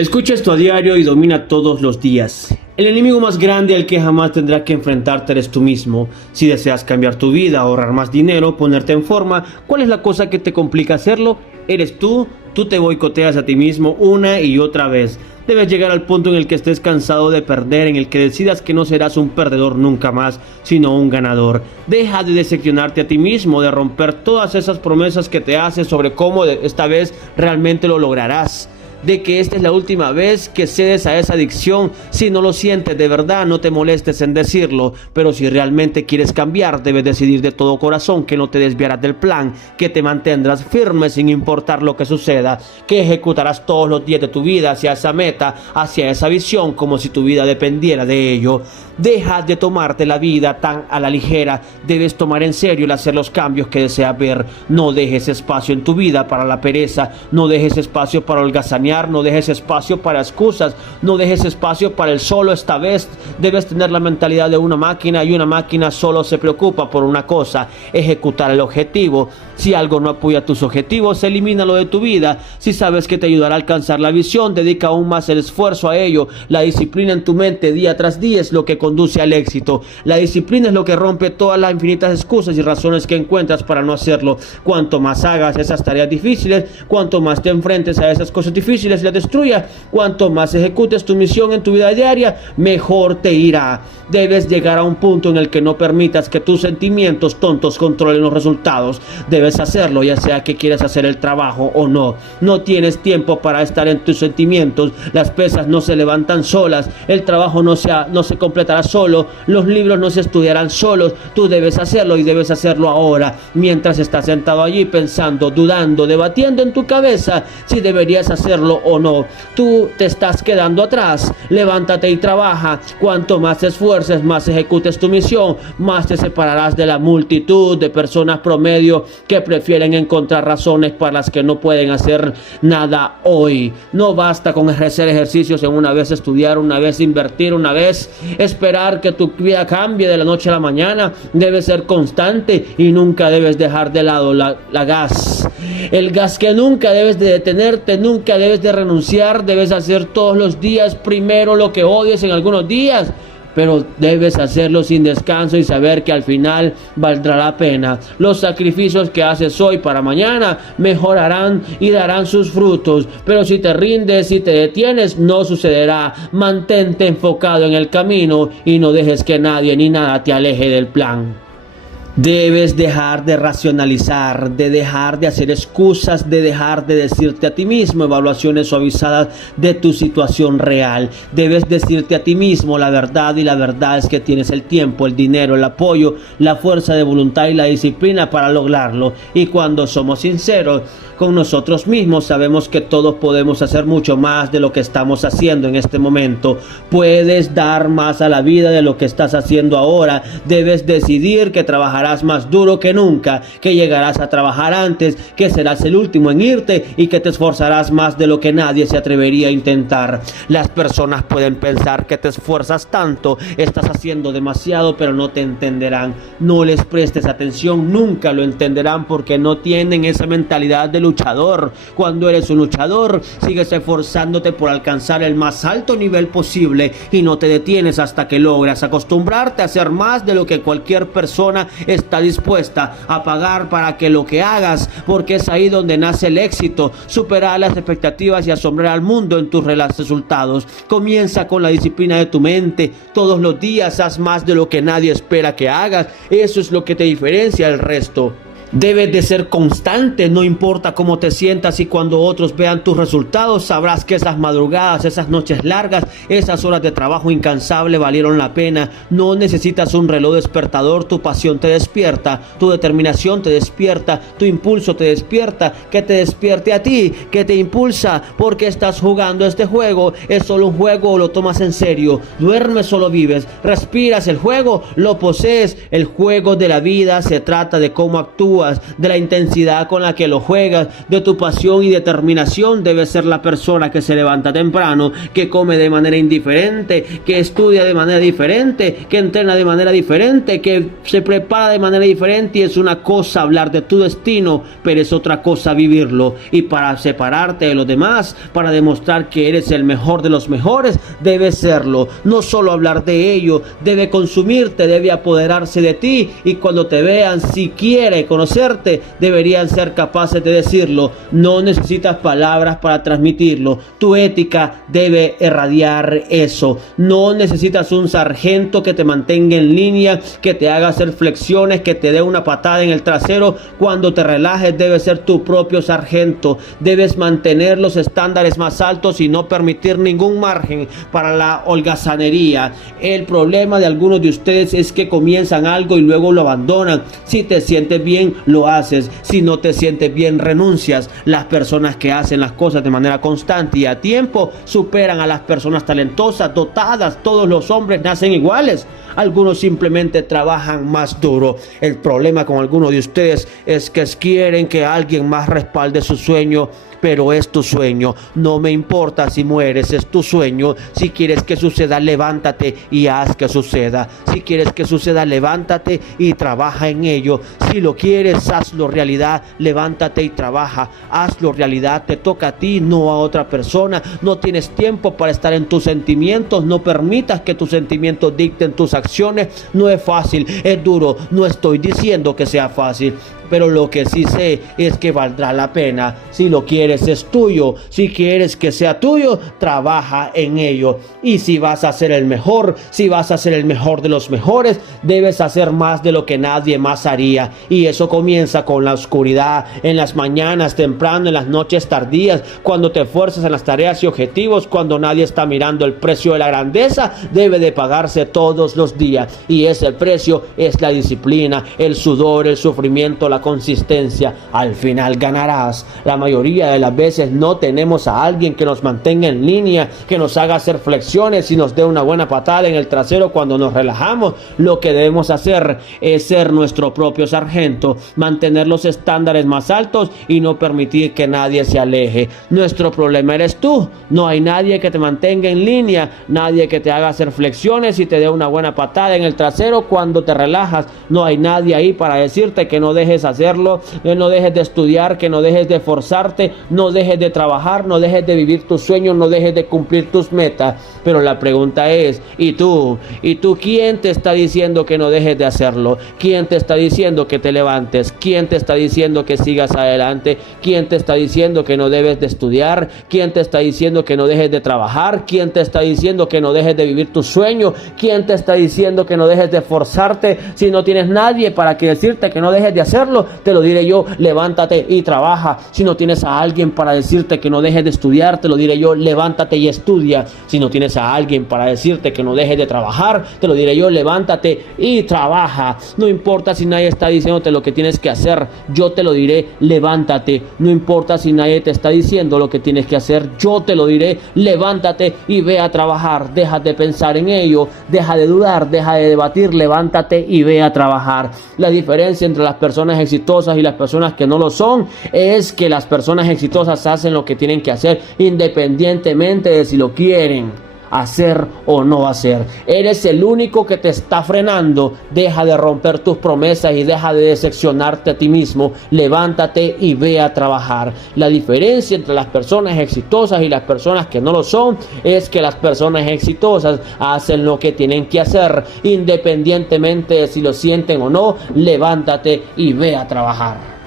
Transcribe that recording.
Escucha esto a diario y domina todos los días. El enemigo más grande al que jamás tendrás que enfrentarte eres tú mismo. Si deseas cambiar tu vida, ahorrar más dinero, ponerte en forma, ¿cuál es la cosa que te complica hacerlo? Eres tú. Tú te boicoteas a ti mismo una y otra vez. Debes llegar al punto en el que estés cansado de perder, en el que decidas que no serás un perdedor nunca más, sino un ganador. Deja de decepcionarte a ti mismo, de romper todas esas promesas que te haces sobre cómo esta vez realmente lo lograrás. De que esta es la última vez que cedes a esa adicción. Si no lo sientes de verdad, no te molestes en decirlo, pero si realmente quieres cambiar, debes decidir de todo corazón que no te desviarás del plan, que te mantendrás firme sin importar lo que suceda, que ejecutarás todos los días de tu vida hacia esa meta, hacia esa visión, como si tu vida dependiera de ello. Deja de tomarte la vida tan a la ligera. Debes tomar en serio el hacer los cambios que deseas ver. No dejes espacio en tu vida para la pereza, no dejes espacio para holgazanear, no dejes espacio para excusas, no dejes espacio para el solo. Esta vez debes tener la mentalidad de una máquina, y una máquina solo se preocupa por una cosa: ejecutar el objetivo. Si algo no apoya tus objetivos, elimínalo de tu vida. Si sabes que te ayudará a alcanzar la visión, dedica aún más el esfuerzo a ello. La disciplina en tu mente día tras día es lo que conduce al éxito. La disciplina es lo que rompe todas las infinitas excusas y razones que encuentras para no hacerlo. Cuanto más hagas esas tareas difíciles, cuanto más te enfrentes a esas cosas difíciles y las destruyas, cuanto más ejecutes tu misión en tu vida diaria, mejor te irá. Debes llegar a un punto en el que no permitas que tus sentimientos tontos controlen los resultados. Debes hacerlo, ya sea que quieras hacer el trabajo o no. No tienes tiempo para estar en tus sentimientos. Las pesas no se levantan solas, el trabajo no se completará solo, los libros no se estudiarán solos. Tú debes hacerlo, y debes hacerlo ahora, mientras estás sentado allí pensando, dudando, debatiendo en tu cabeza si deberías hacerlo o no. Tú te estás quedando atrás. Levántate y trabaja. Cuanto más te esfuerces, más ejecutes tu misión, más te separarás de la multitud de personas promedio que prefieren encontrar razones para las que no pueden hacer nada hoy. No basta con hacer ejercicios en una vez, estudiar una vez, invertir una vez, esperar que tu vida cambie de la noche a la mañana. Debes ser constante y nunca debes dejar de lado el gas que nunca debes de detenerte, nunca debes de renunciar. Debes hacer todos los días primero lo que odies en algunos días, pero debes hacerlo sin descanso y saber que al final valdrá la pena. Los sacrificios que haces hoy para mañana mejorarán y darán sus frutos, pero si te rindes y te detienes, no sucederá. Mantente enfocado en el camino y no dejes que nadie ni nada te aleje del plan. Debes dejar de racionalizar, de dejar de hacer excusas, de dejar de decirte a ti mismo evaluaciones suavizadas de tu situación real. Debes decirte a ti mismo la verdad, y la verdad es que tienes el tiempo, el dinero, el apoyo, la fuerza de voluntad y la disciplina para lograrlo. Y cuando somos sinceros con nosotros mismos, sabemos que todos podemos hacer mucho más de lo que estamos haciendo en este momento. Puedes dar más a la vida de lo que estás haciendo ahora. Debes decidir que trabajarás más duro que nunca, que llegarás a trabajar antes, que serás el último en irte y que te esforzarás más de lo que nadie se atrevería a intentar. Las personas pueden pensar que te esfuerzas tanto, estás haciendo demasiado, pero no te entenderán. No les prestes atención, nunca lo entenderán porque no tienen esa mentalidad de luchador. Cuando eres un luchador, sigues esforzándote por alcanzar el más alto nivel posible y no te detienes hasta que logras acostumbrarte a hacer más de lo que cualquier persona está dispuesta a pagar para que lo que hagas, porque es ahí donde nace el éxito. Superar las expectativas y asombrar al mundo en tus resultados. Comienza con la disciplina de tu mente. Todos los días haz más de lo que nadie espera que hagas. Eso es lo que te diferencia del resto. Debes de ser constante, no importa cómo te sientas, y cuando otros vean tus resultados sabrás que esas madrugadas, esas noches largas, esas horas de trabajo incansable valieron la pena. No necesitas un reloj despertador, tu pasión te despierta, tu determinación te despierta, tu impulso te despierta. Que te despierte a ti, que te impulsa, porque estás jugando este juego. ¿Es solo un juego o lo tomas en serio? Duermes, solo vives, respiras. El juego lo posees. El juego de la vida se trata de cómo actúas actúas, de la intensidad con la que lo juegas, de tu pasión y determinación. Debes ser la persona que se levanta temprano, que come de manera indiferente, que estudia de manera diferente, que entrena de manera diferente, que se prepara de manera diferente. Y es una cosa hablar de tu destino, pero es otra cosa vivirlo. Y para separarte de los demás, para demostrar que eres el mejor de los mejores, debes serlo. No solo hablar de ello, debe consumirte, debe apoderarse de ti. Y cuando te vean, si quiere conocerte, deberían ser capaces de decirlo. No necesitas palabras para transmitirlo. Tu ética debe irradiar eso. No necesitas un sargento que te mantenga en línea, que te haga hacer flexiones, que te dé una patada en el trasero. Cuando te relajes, debes ser tu propio sargento. Debes mantener los estándares más altos y no permitir ningún margen para la holgazanería. El problema de algunos de ustedes es que comienzan algo y luego lo abandonan. Si te sientes bien, lo haces. Si no te sientes bien, renuncias. Las personas que hacen las cosas de manera constante y a tiempo superan a las personas talentosas, dotadas. Todos los hombres nacen iguales. Algunos simplemente trabajan más duro. El problema con algunos de ustedes es que quieren que alguien más respalde su sueño, pero es tu sueño. No me importa si mueres, es tu sueño. Si quieres que suceda, levántate y haz que suceda. Si quieres que suceda, levántate y trabaja en ello. Si lo quieres, hazlo realidad. Levántate y trabaja. Hazlo realidad. Te toca a ti, no a otra persona. No tienes tiempo para estar en tus sentimientos. No permitas que tus sentimientos dicten tus acciones. No es fácil, es duro. No estoy diciendo que sea fácil, pero lo que sí sé es que valdrá la pena. Si lo quieres, es tuyo. Si quieres que sea tuyo, trabaja en ello. Y si vas a ser el mejor, si vas a ser el mejor de los mejores, debes hacer más de lo que nadie más haría. Y eso comienza con la oscuridad, en las mañanas temprano, en las noches tardías, cuando te esfuerzas en las tareas y objetivos, cuando nadie está mirando. El precio de la grandeza debe de pagarse todos los días. Y ese precio es la disciplina, el sudor, el sufrimiento, la consistencia. Al final ganarás. La mayoría de las veces no tenemos a alguien que nos mantenga en línea, que nos haga hacer flexiones y nos dé una buena patada en el trasero cuando nos relajamos. Lo que debemos hacer es ser nuestro propio sargento, mantener los estándares más altos y no permitir que nadie se aleje. Nuestro problema eres tú. No hay nadie que te mantenga en línea, nadie que te haga hacer flexiones y te dé una buena patada en el trasero cuando te relajas. No hay nadie ahí para decirte que no dejes hacerlo, que no dejes de estudiar, que no dejes de esforzarte, no dejes de trabajar, no dejes de vivir tus sueños, no dejes de cumplir tus metas. Pero la pregunta es, ¿y tú? ¿Quién te está diciendo que no dejes de hacerlo? ¿Quién te está diciendo que te levantes? ¿Quién te está diciendo que sigas adelante? ¿Quién te está diciendo que no debes de estudiar? ¿Quién te está diciendo que no dejes de trabajar? ¿Quién te está diciendo que no dejes de vivir tus sueños? ¿Quién te está diciendo que no dejes de esforzarte? Si no tienes nadie para que decirte que no dejes de hacerlo, te lo diré yo: levántate y trabaja. Si no tienes a alguien para decirte que no dejes de estudiar, te lo diré yo: levántate y estudia. Si no tienes a alguien para decirte que no dejes de trabajar, te lo diré yo: levántate y trabaja. No importa si nadie está diciéndote lo que tienes que hacer, yo te lo diré: levántate. No importa si nadie te está diciendo lo que tienes que hacer, yo te lo diré: levántate y ve a trabajar. Deja de pensar en ello, deja de dudar, deja de debatir, levántate y ve a trabajar. La diferencia entre las personas exitosas y las personas que no lo son es que las personas exitosas hacen lo que tienen que hacer independientemente de si lo quieren hacer o no hacer. Eres el único que te está frenando. Deja de romper tus promesas y deja de decepcionarte a ti mismo. Levántate y ve a trabajar. La diferencia entre las personas exitosas y las personas que no lo son es que las personas exitosas hacen lo que tienen que hacer independientemente de si lo sienten o no. Levántate y ve a trabajar.